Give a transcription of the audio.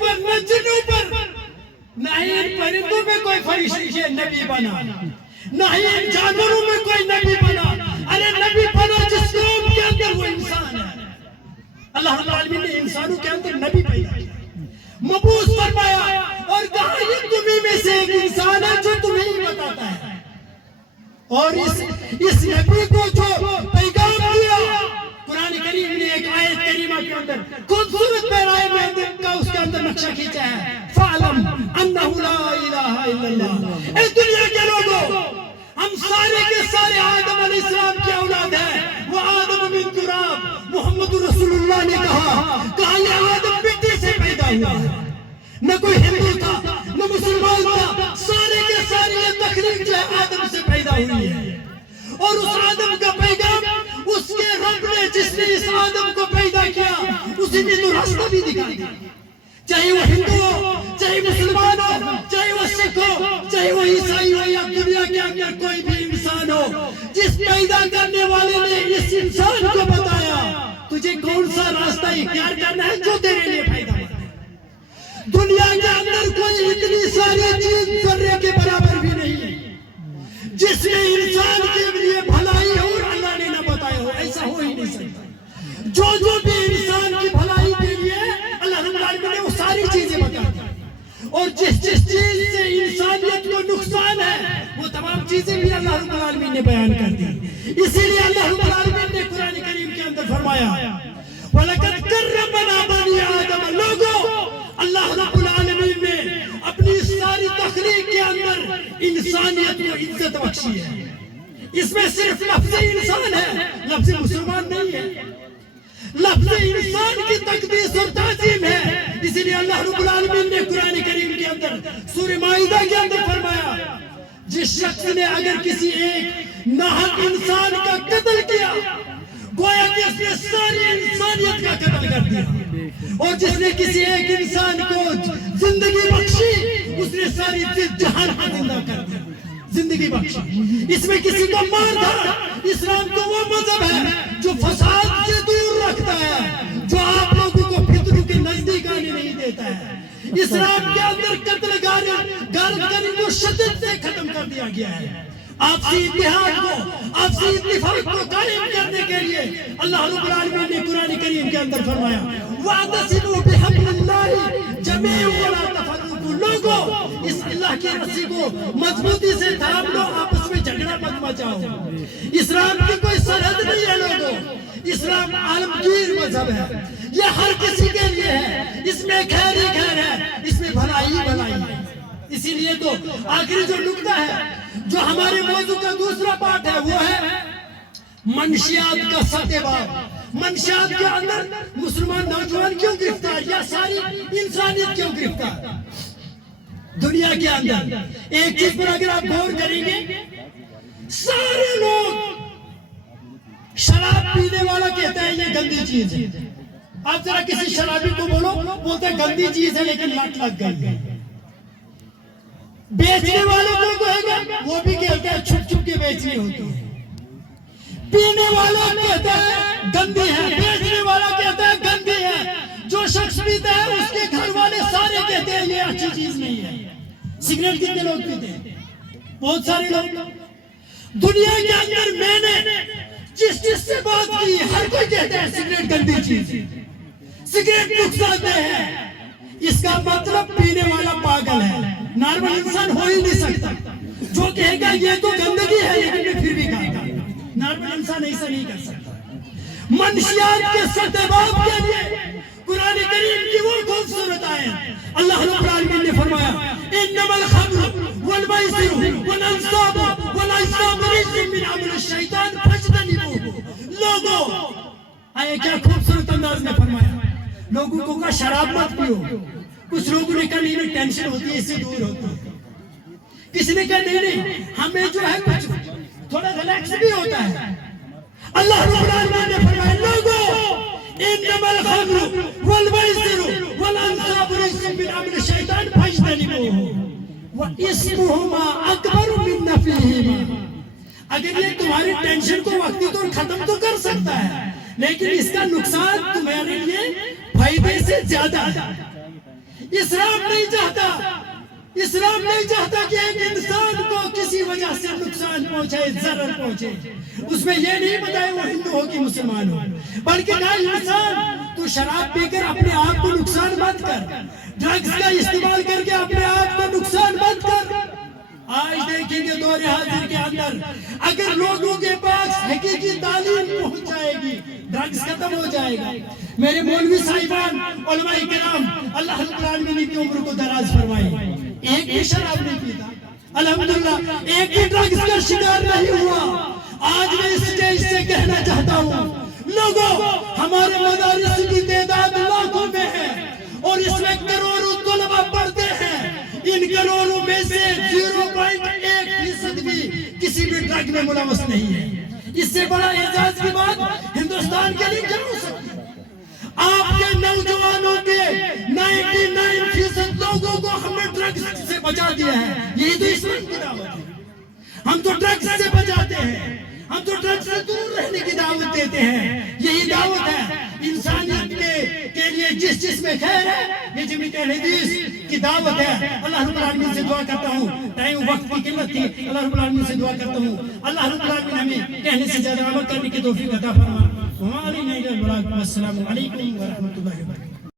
پر نہ جنوں پر، نہ ہی ان پرندوں میں کوئی فرشتے نبی بنا، نہ ہی ان جانوروں میں کوئی نبی بنا. ارے نبی بنا جس قوم کے اندر وہ انسان ہے. اللہ رب العالمین نے انسانوں کے اندر نبی پیدا کیا، مبعوث فرمایا اور کہا یہ تمہیں میں سے ایک انسان ہے جو تمہیں ہی بتاتا ہے. اور اس نبی کو جو پیغام دیا، قرآن کریم نے ایک آیت کریمہ کے اندر خوبصورت پیغام کا اس کے اندر نقشہ کھینچا ہے. فَعْلَمْ أَنَّهُ لَا إِلَهَ إِلَّا اللَّهُ. اے دنیا کے لوگوں، ہم سارے کے سارے آدم علیہ السلام کی اولاد ہیں. وہ آدم من تراب. محمد رسول اللہ نے کہا یہ آدم مٹی سے پیدا ہوا ہے. نہ کوئی ہندو تھا نہ مسلمان تھا، سارے کے سارے یہ تخلیق جو ہے آدم سے پیدا ہوئی ہے. اور اس آدم کا پیغام اس کے رب نے، جس نے اس آدم کو پیدا کیا، اسی نے تو راستہ بھی دکھایا. چاہے وہ ہندو ہو، چاہے مسلمان ہو، چاہے وہ سکھ ہو، چاہے وہ عیسائی ہو، یا دنیا کے اندر کوئی بھی انسان ہو، جس پیدا کرنے والے نے اس انسان کو بتایا تجھے کون سا راستہ اختیار کرنا ہے جو تیرے لیے پیدا ہوا. دنیا کے اندر کوئی اتنی ساری چیز ذرے کے برابر بھی نہیں جس میں انسان کے لیے بھلائی ہو اور اللہ نے نہ بتایا ہو. ایسا ہو ہی نہیں سکتا. جو بھی انسان کی بھلائی کے لیے اللہ رب العالمین نے وہ ساری چیزیں بتا دی، اور جس چیز سے انسانیت کو نقصان ہے وہ تمام چیزیں بھی اللہ رب العالمین نے بیان کر دی. اسی لیے اللہ رب العالمین نے قرآن کریم کے اندر فرمایا وَلَقَدْ كَرَّمْنَا بَنِي آدَمَ. لوگوں، اللہ رب العالمین نے اپنی ساری تخلیق کے اندر انسانیت کو عزت بخشی ہے. اس میں صرف لفظ انسان ہے، لفظ مسلمان نہیں ہے. لفظ انسان کی تقدیس اور تعظیم ہے. اسی لیے اللہ رب العالمین نے قرآن کریم کے اندر سورہ مائدہ کے اندر فرمایا جس شخص نے اگر کسی ایک ناحق انسان کا قتل کیا گویا کہ اس نے ساری انسانیت کا قتل کر دیا، اور جس نے کسی ایک انسان کو زندگی بخشی اس نے ساری جہان کو زندہ کر دیا، زندگی بخشی. اس میں کسی کا مار تھا. اسلام تو وہ مذہب ہے جو فساد سے دور رکھتا ہے، جو آپ لوگوں کو فتنوں کے نزدیک آنے نہیں دیتا ہے. اسلام کے اندر قتل غارت کو شدت سے ختم کر دیا گیا ہے. آپسی اتحاد کو، آپسی اتفاق کو قائم کرنے کے لیے اللہ رب العالمین نے قرآن کریم کے اندر فرمایا وَاعْتَصِمُوا بِحَبْلِ اللَّهِ جَمِيعًا وَلَا تَفَرَّقُوا. لوگوں، اس اللہ کی رسی کو مضبوطی سے تھام لو، آپس میں جھگڑا مت مچاؤ. اسلام کی کوئی سرحد نہیں ہے لوگوں. اسلام عالمگیر مذہب ہے، یہ ہر کسی کے لیے ہے. اس میں خیر ہی خیر ہے، اس میں بھلائی بھلائی ہے. اسی لیے تو آخری جو نکتہ ہے، جو ہمارے موضوع کا دوسرا پارٹ ہے، وہ ہے منشیات کا سطح باب. منشیات کے اندر مسلمان نوجوان کیوں گرفتار، یا ساری انسانیت کیوں گرفتار؟ دنیا کے اندر ایک چیز پر اگر آپ غور کریں گے، سارے لوگ شراب پینے والا کہتا ہے یہ گندی چیز ہے. آپ ذرا کسی شرابی کو بولو، بولتے ہیں گندی چیز ہے لیکن لت لگ گئی ہے. بیچنے والے کو کہے گا، وہ بھی کہتا ہے چھپ چھپ کے بیچنی ہوتی ہے. پینے والا کہتا ہے گندی ہے، بیچنے والا کہتا ہے گندی ہے. جو شخص پیتا ہے اس کے گھر والے سارے کہتے ہیں یہ اچھی چیز نہیں ہے. سگریٹ کتنے لوگ پیتے ہیں؟ بہت سارے لوگ. دنیا کے اندر میں نے جس سے بات کی ہر کوئی کہتا ہے سگریٹ گندی چیز، سگریٹ نقصان دہ ہے. اس کا مطلب پینے والا پاگل ہے، نارمل انسان ہو ہی نہیں سکتا. جو کہے گا یہ تو گندگی ہے لیکن میں پھر بھی کہتا ہوں، نارمل انسان ایسا نہیں کر سکتا. منشیات کے سطح باب کے لیے قرآن کریم کی وہ خوبصورت آیت اللہ رب العالمین نے فرمایا انما الخمر والمیسر والانصاب والازلام رجس من عمل الشیطان فاجتنبوه. لوگوں، آئے کیا خوبصورت انداز میں فرمایا. لوگوں کو کہا شراب مت پیو. کچھ لوگوں نے کہا نہیں ٹینشن ہوتی ہے اس سے دور ہوتی ہے. کسی نے کہا نہیں ہمیں جو ہے کچھ تھوڑا ریلیکس بھی ہوتا ہے. اللہ رب العالمین نے فرمایا لوگوں انما الخمر والمیسر والانصاب رجس من عمل الشیطان فاجتنبوه واسمهما اکبر من نفعهما. اگر یہ تمہاری ٹینشن کو وقتی طور ختم تو کر سکتا ہے لیکن اس کا نقصان تمہارے لیے فائدے سے زیادہ ہے. اسلام نہیں چاہتا، اسلام نہیں چاہتا کہ ایک انسان کو کسی وجہ سے نقصان پہنچے، ضرر پہنچے. اس میں یہ نہیں بتایا وہ ہندو ہو کہ مسلمان ہو، بلکہ نہ انسان تو شراب پی کر اپنے آپ کو نقصان مت کر، ڈرگز کا استعمال کر کے اپنے آپ کو نقصان مت کر. آج دیکھیں گے دور حاضر کے اندر اگر لوگوں کے پاس حقیقی تعلیم پہنچ جائے گی، ڈرگز ختم ہو جائے گا. میرے مولوی صاحبان، علماء کرام، اللہ رب العالمین کی عمر کو دراز فرمائے، ایک بھی شراب نہیں پیتا، الحمدللہ ایک بھی ڈرگز کا شکار نہیں ہوا. آج میں اس اسٹیج سے کہنا چاہتا ہوں لوگوں، ہمارے مدارس کی تعداد لاکھوں میں ہے اور اس میں کروڑوں طلبہ پڑھتے ہیں. ان کروڑوں میں سے 0.1% بھی کسی بھی ڈرگ میں ملوث نہیں ہے. اس سے بڑا اعزاز کی بات ہندوستان کے لیے کیا ہو سکتی ہے؟ آپ کے نوجوانوں کے 99% لوگوں کو ہم نے ڈرگز سے بچا دیا ہے. یہی تو اسلام کی دعوت ہے. ہم تو ڈرگز سے بچاتے ہیں، ہم تو ڈرگز سے دور رہنے کی دعوت دیتے ہیں. یہی دعوت ہے انسانیت کے لیے. جس میں خیر ہے یہ جمعیت اہل حدیث کی دعوت ہے. اللہ رب العالمین سے دعا کرتا ہوں، ٹائم وقت کی قلت تھی، اللہ رب العالمین سے دعا کرتا ہوں اللہ رب العالمین ہمیں کہنے سے زیادہ عمل کرنے کی توفیق عطا فرما. السلام علیکم ورحمۃ اللہ وبرکاتہ.